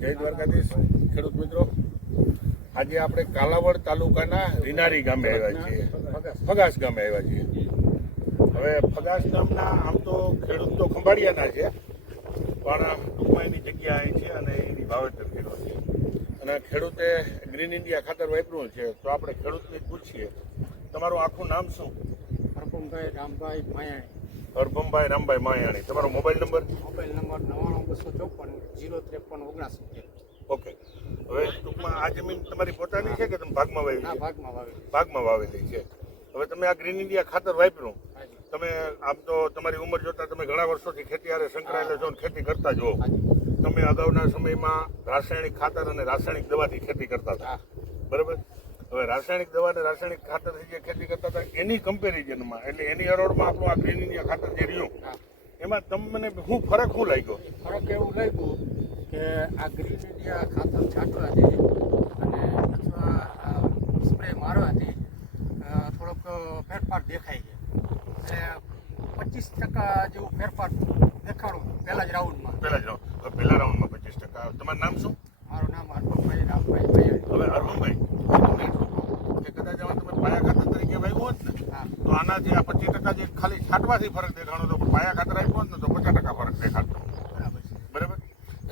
જય દ્વારકાધીશ ખેડૂત મિત્રો, આજે આપણે કાલાવડ તાલુકાના રીનારી ગામે આવ્યા છીએ, ફગાસ ગામે આવ્યા છીએ. હવે ફગાસ ગામના આમ તો ખેડૂત તો ખંભાળિયાના છે, પણ ટૂંકમાં એની જગ્યા અહીં છે અને એની વાવેતર કર્યો છે અને ખેડૂતે ગ્રીન ઇન્ડિયા ખાતર વાપર્યું છે. તો આપણે ખેડૂતને પૂછીએ, તમારું આખું નામ શું? હરભમભાઈ રામભાઈ માયાણી. હરભમભાઈ રામભાઈ માયાણી. તમારો mobile number? Mobile number 9924505379. Okay. હવે ટૂંકમાં આ જમીન તમારી પોતાની છે કે તમે ભાગમાં વાવી છે? ભાગમાં વાવેલી છે. હવે તમે આ ગ્રીન ઇન્ડિયા ખાતર વાપર્યું, તમે આમ તો તમારી ઉંમર જોતા તમે ઘણા વર્ષોથી ખેતી હારે સંકળાયેલા છો અને ખેતી કરતા જ હો. તમે અગાઉના સમયમાં રાસાયણિક ખાતર અને રાસાયણિક દવાથી ખેતી કરતા હતા, બરાબર? હવે રાસાયણિક દવા અને રાસાયણિક ખાતરથી જે ખેતી કરતા હતા એની કમ્પેરિઝનમાં, એટલે એની હરોળમાં આપણું આ ગ્રીન ઇન્ડિયા ખાતર જે રહ્યું, એમાં તમને શું ફરક શું લાગ્યો? ફરક એવું લાગ્યું કે આ ગ્રીન ઇન્ડિયા ખાતર છાંટવાથી અને અથવા સ્પ્રે મારવાથી થોડોક ફેરફાર દેખાય છે. અને 25% જેવું ફેરફાર દેખાડું પહેલા જ રાઉન્ડમાં. પહેલા રાઉન્ડમાં 25%. તમારું નામ શું? મારું નામ હરભમભાઈ રામભાઈ માયાણી. હવે હરભમભાઈ, તમને એટલું કહું કે કદાચ આમાં તમે પાયા ખાતર તરીકે વાવ્યું હોત ને, તો આનાથી આ 25% જે ખાલી છાંટવાથી ફરક દેખાણો હતો, પણ પાયા ખાતર આપ્યું હોત ને તો 50% ફરક દેખાડતો. બરાબર?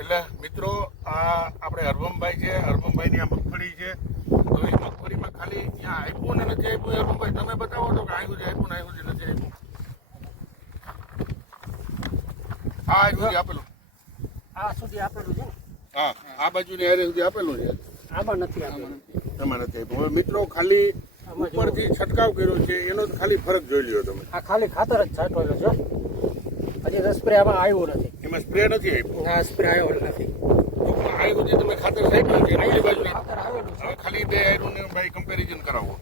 એટલે મિત્રો, આ આપણે હરભમભાઈ છે, હરભમભાઈની આ મગફળી છે. હવે એ મગફળીમાં ખાલી ત્યાં આપ્યું ને નથી આપ્યું, હરભમભાઈ તમે બતાવો તો કે આવ્યું છે આપ્યું ને આવ્યું છે નથી આપ્યું. આ સુધી આપેલું, આ સુધી આપેલું છે. હા, આ બાજુની એરે સુધી આપેલું છે, આમાં નથી આપેલું. એમાં નથી આપ્યું. હવે મિત્રો, ખાલી ઉપરથી છંટકાવ કર્યો છે એનો ખાલી ફરક જોઈ લ્યો તમે. આ ખાલી ખાતર જ છાંટવેલું છે, હજી સ્પ્રે આમાં આવ્યો નથી. એમાં સ્પ્રે નથી આપ્યો. આ સ્પ્રે આવ્યો નથી. આ સુધી તમે ખાતર સાહેબ છે, બીજી બાજુ ખાતર આવેલું છે. હવે ખાલી બે આયરું ને ભાઈ કમ્પેરિઝન કરાવો.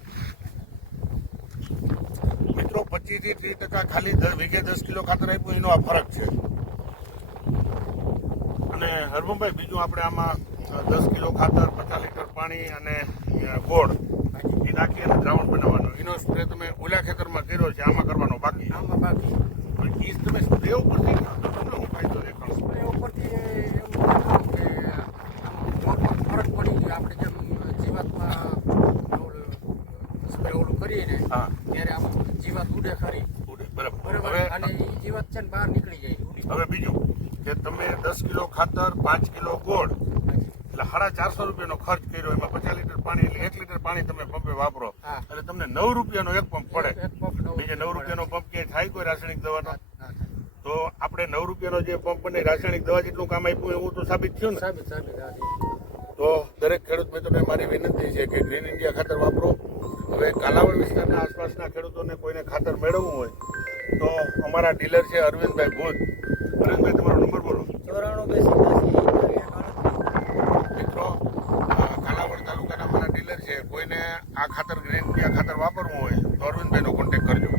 મિત્રો, 25 થી 30% ખાલી વીઘે 10 કિલો ખાતર આપ્યું એનો આ ફરક છે. અને હરભમભાઈ, બીજું આપણે આમાં 10 કિલો ખાતર, 50 લીટર પાણી અને ગોળ એ નાખી અને દ્રાવણ બનાવવાનો, એનો સ્પ્રે તમે ઓલા ખેતરમાં કર્યો છે, આમાં કરવાનો બાકી. આમાં બાકી એ તમે સ્પ્રે ઉપરથી તમને હું ફાયદો દેખાડો? સ્પ્રે ઉપરથી એવું દેખાડું કે મોટો ફરક પડી ગયો. આપણે જેમ જીવાતમાં સ્પ્રે ઓલું કરીએ ને, હા, ત્યારે આમ જીવાત ઉડે ખરી. બરાબર. બરાબર. અને એ જીવાત છે ને બહાર નીકળી જાય. હવે બીજું કે તમે 10 કિલો ખાતર, 5 કિલો ગોળ, એટલે 450 રૂપિયાનો ખર્ચ કર્યો, એમાં 50 લીટર પાણી, એટલે 1 લીટર પાણી તમે પંપે વાપરો, એટલે તમને 9 રૂપિયાનો એક પંપ પડે. બીજે 9 રૂપિયાનો પંપ ક્યાંય થાય કોઈ રાસાયણિક દવાનો? તો આપણે 9 રૂપિયાનો જે પંપ અને રાસાયણિક દવા જેટલું કામ આપ્યું એવું તો સાબિત થયું ને. તો દરેક ખેડૂત મિત્રોને મારી વિનંતી છે કે ગ્રીન ઇન્ડિયા ખાતર વાપરો. હવે કાલાવડ વિસ્તારના આસપાસના ખેડૂતોને કોઈને ખાતર મેળવવું હોય તો અમારા ડીલર છે અરવિંદભાઈ ભૂત. અરવિંદભાઈ, તમારો નંબર બોલો. 94 મિત્રો, કાલાવડ તાલુકાના અમારા ડીલર છે, કોઈને આ ખાતર ગ્રીન ઇન્ડિયા ખાતર વાપરવું હોય તો અરવિંદભાઈનો કોન્ટેક્ટ કરજો.